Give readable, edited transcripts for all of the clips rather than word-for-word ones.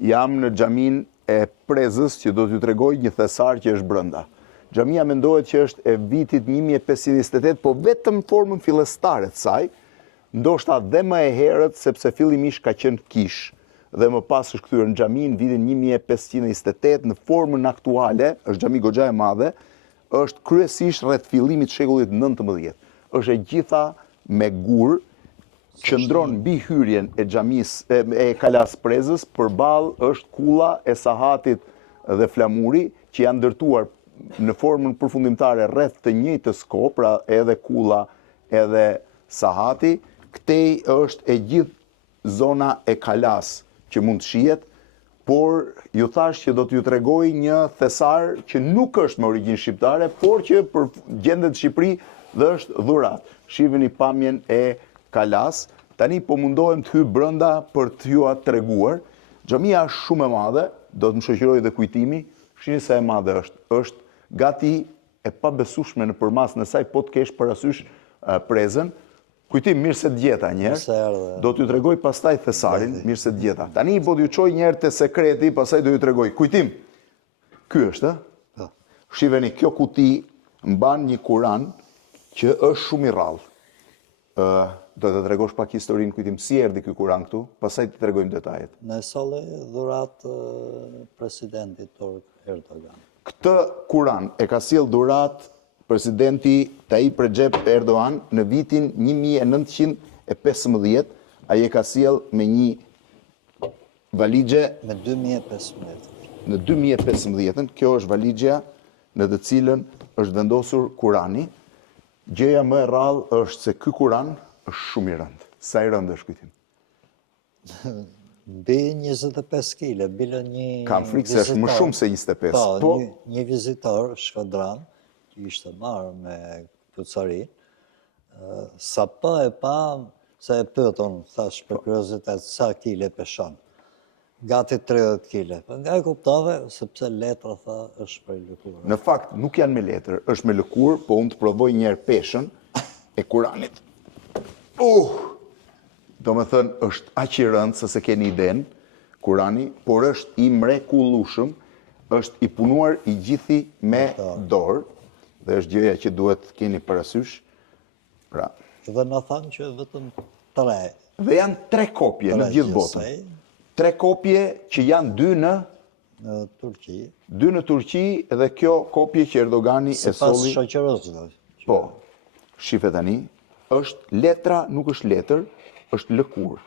Jam në xhamin e Prezës që do t'ju tregoj një thesar që është brenda. Xhamia mendohet që është e vitit 1528, po vetëm formën fillestare të saj, ndoshta dhe më e herët sepse fillimisht ka qenë kish dhe më pas është kthyer në xhami në vitin 1528 në formën aktuale, është xhami goxha e madhe, është kryesisht rreth fillimit të shekullit 19. Është e gjitha me gur, qëndron mbi hyrjen e xhamisë e Kalas Prezës, përballë është kulla e sahatit dhe flamuri që janë ndërtuar në formën përfundimtare rreth të njëjtës kohë, pra edhe kulla edhe sahati. Këtej është e gjithë zona e Kalas që mund të shihet, por ju thash që do t'ju tregoj një thesar që nuk është me origjinë shqiptare, por që gjendet në Shqipëri dhe është dhurat. Shiheni pamjen e Kalas. Tani po mundohem të hyj brenda për t'ju treguar. Xhamia është shumë e madhe, do të më shoqëroj dhe kujtimi. Shihni sa e madhe është. Është gati e pabesueshme në përmasën e saj, po të kesh parasysh Prezën. Kujtim, mirë se të gjeta njerë. Do t'ju tregoj pastaj thesarin, mirë se të gjeta. Tani po t'ju çoj njerë te sekreti, pastaj do t'ju tregoj. Kujtim, ky është, shiheni, kjo kuti mban një Kuran që është shumë i rrallë. Do të tregosh pak historinë, Kujtim, si erdhi ky Kuran këtu, pastaj të tregojmë detajet. Në solli dhurat presidentit turk Erdogan. Këtë Kuran e ka sjell dhurat presidenti Tayyip Recep Erdogan në vitin 1915, ai e ka sjell me një valixhe me 2015. Në 2015, kjo është valixha në të cilën është vendosur Kurani. Gjëja më e rrallë është se ky Kuran është shumë i rëndë. Sa i rëndë është, Kujtim? Bi 25 kg, bile një Kam frikë se është më shumë se 25. Po, një vizitor shkodran, që ishte marrë me pucari, sa pa e pa, se e pëton, thash për kuriozitet, sa kile peshon. Gati 30 kile. Nga e kuptove, sepse letra, tha, është për lëkurë. Në fakt, nuk janë me letër, është me lëkurë, po unë të provoj njerë peshën e Kuranit. Do me thënë, është aq i rëndë, se se keni iden, Kurani, por është i mrekullueshëm, është i punuar i gjithi me dorë, dhe është gjëja që duhet keni parasysh. Pra. Dhe në thanë që vetëm 3. Dhe janë 3 kopje në gjithë botën. 3 kopje që janë 2 në Turqi. 2 në Turqi dhe kjo kopje që Erdogani e solli. Sipas shoqërosëve. Po. Shife tani, është letra, nuk është letër, është lëkurë.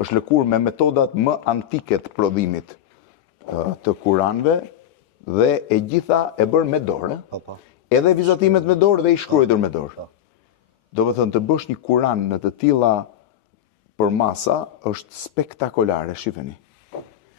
Është lëkurë me metodat më antike të prodhimit të Kuranëve dhe e gjitha e bërë me dorë. Edhe vizatimet me dorë dhe i shkruar me dorë. Do të thënë të bësh një Kuran në të tilla përmasa është spektakolare, shifeni.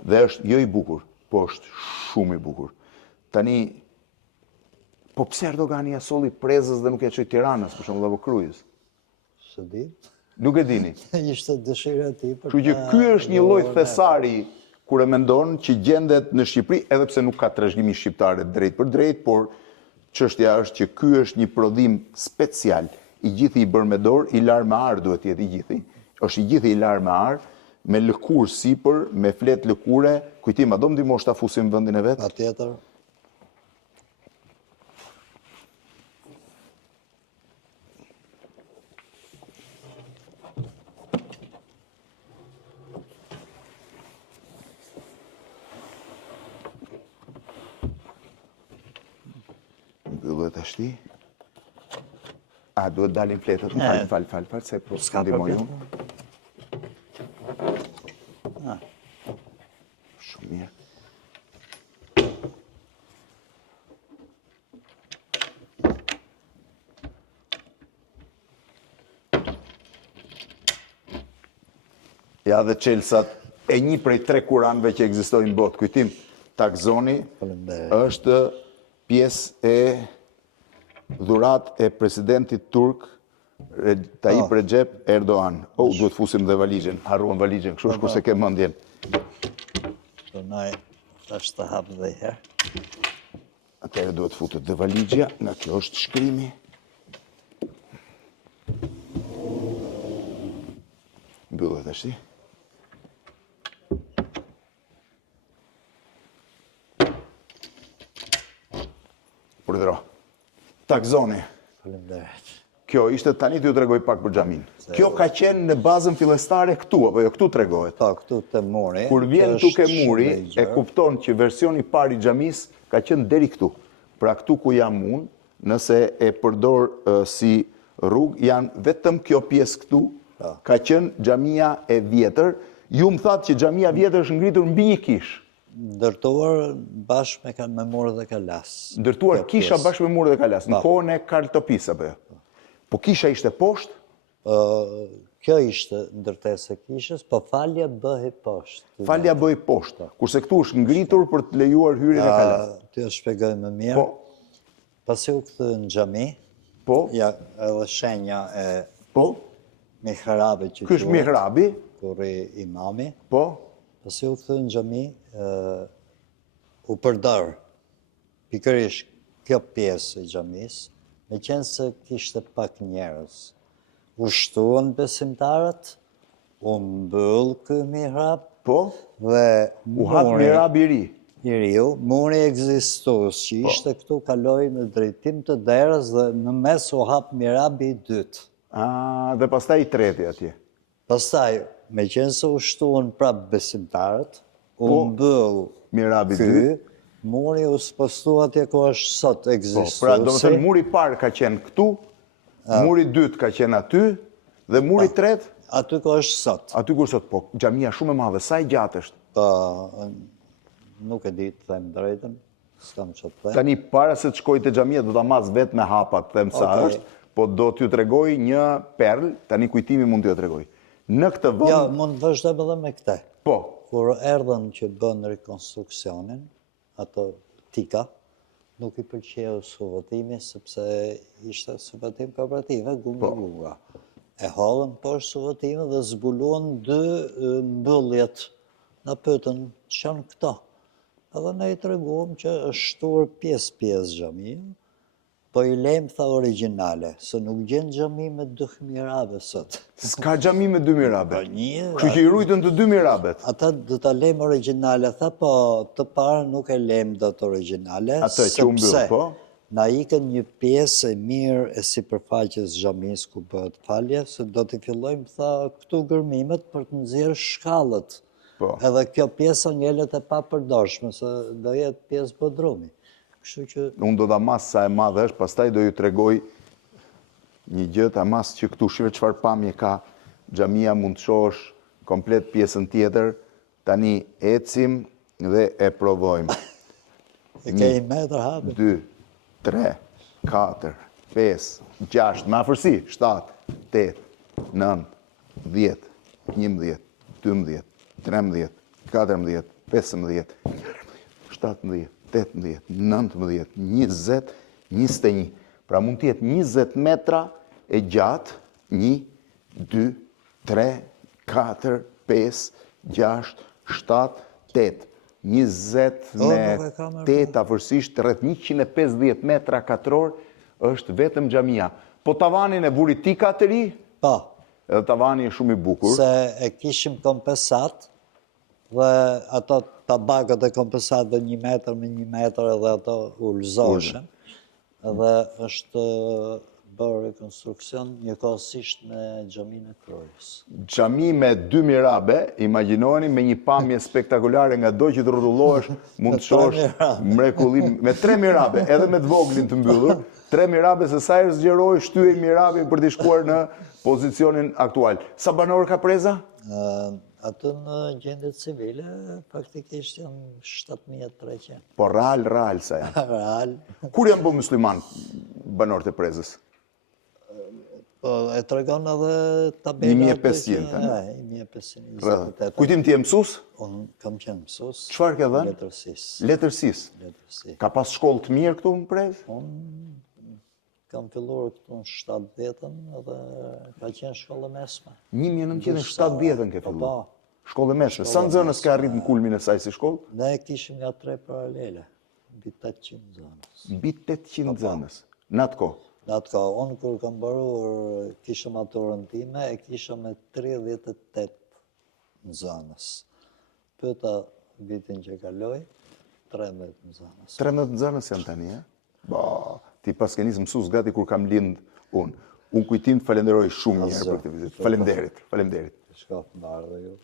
Dhe është jo i bukur, po është shumë i bukur. Tani, po pse Erdogani ja solli Prezës dhe nuk ja çoi Tiranës, për shembull, apo Krujës? Së di. Nuk e dini. Ishte dëshira e tij. Kështu që ky është një lloj thesari kur e mendon që gjendet në Shqipëri, edhe pse nuk ka trashëgimi shqiptare drejt për drejt, por çështja është që ky është një prodhim special, i gjithi i bërë me dorë, i larë me arë duhet jetë i gjithi. Është i gjithi i larë me arë, me lëkurë sipër, me fletë lëkure. Kujtim, a do më ndihmosh ta fusim vendin e vet? Patjetër. Mbyllet ashti. A, duhet dalin fletët, falë, se po s'ka ndihmoj unë. Shumë mirë. Ja dhe Çelsat, e një prej 3 Kuranëve që ekzistojnë në botë, kujtim, Takzoni është pjesë e dhurat e presidentit turk Tayyip Recep Erdogan. Duhet fusim dhe valixhen, harruan valixhen, kështu shku se ke mendjen. Donaj, tash të hap dhe herë. Atëherë duhet futet dhe valixhja, nga kjo është shkrimi. Mbyllet ashti. Urdhëro. Takzoni. Faleminderit. Kjo ishte tani t'ju tregoj pak për xhamin. Kjo ka qenë në bazën fillestare këtu, apo jo këtu tregohet? Po, këtu te muri. Kur vjen tuke muri, e kupton që versioni i parë i xhamis ka qenë deri këtu. Pra këtu ku jam unë, nëse e përdor si rrugë, janë vetëm kjo pjesë këtu, ka qenë xhamia e vjetër. Ju më thatë që xhamia vjetër është ngritur mbi një kishë. Ndërtuar bashkë me kanë me murë dhe kalas. Ndërtuar kisha bashkë me murë dhe kalas, në kohën e Kartopis, apo jo? Po kisha ishte poshtë? Kjo ishte ndërtesë e kishës, po falja bëhej poshtë. Falja bëhej poshtë, kurse këtu është ngritur për të lejuar hyrjen e kalas. Ty e shpjegoj më mirë. Pasi u kthye në xhami, ja edhe shenja e mihrabit që ky është mihrabi, kur imami. Pasi u kthye në xhami, u përdor pikërisht kjo pjesë e xhamisë, meqense se kishte pak njerëz. U shtuan besimtarët, u mbyll ky mihrab, dhe u hap mihrabi i ri. I riu, muri ekzistues që ishte këtu kaloi në drejtim të derës dhe në mes u hap mihrabi i dytë. Dhe pastaj i treti atje. Pastaj, meqense u shtuan prap besimtarët, u mbyll mihrabi i ky, dytë. muri u spostu atje ku është sot ekzistuesi. Pra, do të thënë muri parë ka qenë këtu, muri dytë ka qenë aty, dhe muri tretë aty ku është sot. Aty ku është sot, po xhamia shumë e madhe, sa e gjatë është? Po, nuk e di të them drejtën, s'kam çfarë të them. Tani para se të shkoj te xhamia do ta mas vetë me hapat, them sa është, po do t'ju tregoj një perl, tani kujtimi mund t'ju tregoj. Në këtë vend. Jo, mund të vazhdojmë edhe me këtë. Po. Kur erdhën që bën rekonstruksionin, ato tika, nuk i pëlqeu suvotimi, sepse ishte suvotim kooperative, gunga. E hollën poshtë suvotime dhe zbuluan 2 mbylljet. Na pyetën, ç'janë këto? Edhe ne i treguam që është shtuar pjesë xhamia, po i lejmë tha origjinale, se nuk gjen xhami me 2 mihrabe sot. S'ka xhami me 2 mihrabe. Një. Kështu që i rujtën të 2 mihrabet. Ata do ta lejmë origjinale, tha, po të parë nuk e lejmë dot origjinale, atë që u mbyll, po. Na ikën një pjesë e mirë e sipërfaqes xhamis ku bëhet falja, se do t'i fillojmë, tha, këtu gërmimet për të nxjerrë shkallët. Edhe kjo pjesa ngelet e papërdorshme, se do jetë pjesë bodrumi. Kështu që unë do ta mas sa e madhe është, pastaj do ju tregoj një gjë, ta mas që këtu shive çfarë pamje ka xhamia, mund të shohësh komplet pjesën tjetër. Tani ecim dhe e provojmë. E ke 1 metër hapë? 2, 3, 4, 5, 6, me afërsi, 7, 8, 9, 10, 11, 12, 13, 14, 15, 17, 18, 19, 20, 21. Pra mund të jetë 20 metra e gjatë, 1, 2, 3, 4, 5, 6, 7, 8. 20 me 8 afërsisht rreth 150 metra katror është vetëm xhamia. Po tavanin e vuri tika të ri? Po. Edhe tavani është shumë i bukur. Se e kishim kompensat dhe ato tabakët e kompensatëve 1 metër me 1 metër edhe ato ulëzoshën. Edhe është bërë rekonstruksion njëkohësisht me xhaminë e Krojës. Xhami me 2 mihrabe, imagjinoni me një pamje spektakolare nga do që të rrotullohesh, mund të shohësh mrekullim me 3 mihrabe, edhe me të voglin të mbyllur, 3 mihrabe se sa herë zgjeroj shtyej mihrabin për të shkuar në pozicionin aktual. Sa banor ka preza? Atë në gjendje civile, faktikisht janë 7.300. Po real sa janë? Real. Kur janë bë musliman banorët e prezës? E tregon edhe tabela. 1500. 1528. Kujtim ti je mësues? Unë kam qenë mësues. Çfarë ke dhënë? Letërsisë. Letërsisë. Ka pas shkollë të mirë këtu në prezë? Unë kam filluar këtu në 70-ën edhe ka qenë shkollë mesme. 1970-ën ke filluar? Shkollë mesme. Sa nxënës ka arrit në kulmin e saj si shkollë? Ne kishim nga 3 paralele, mbi 800 nxënës. Mbi 800 nxënës. Në atë kohë? Në atë kohë, unë kur kam mbaruar kisha maturën time, e kisha me 38 nxënës. Pyeta vitin që kaloi, 13 nxënës. 13 nxënës janë tani, e? Ba, ti pas ke nisë mësues gati kur kam lind unë. Unë kujtim të falenderoj shumë një herë për këtë vizitë. Faleminderit. Shkoftë mbarë dhe ju.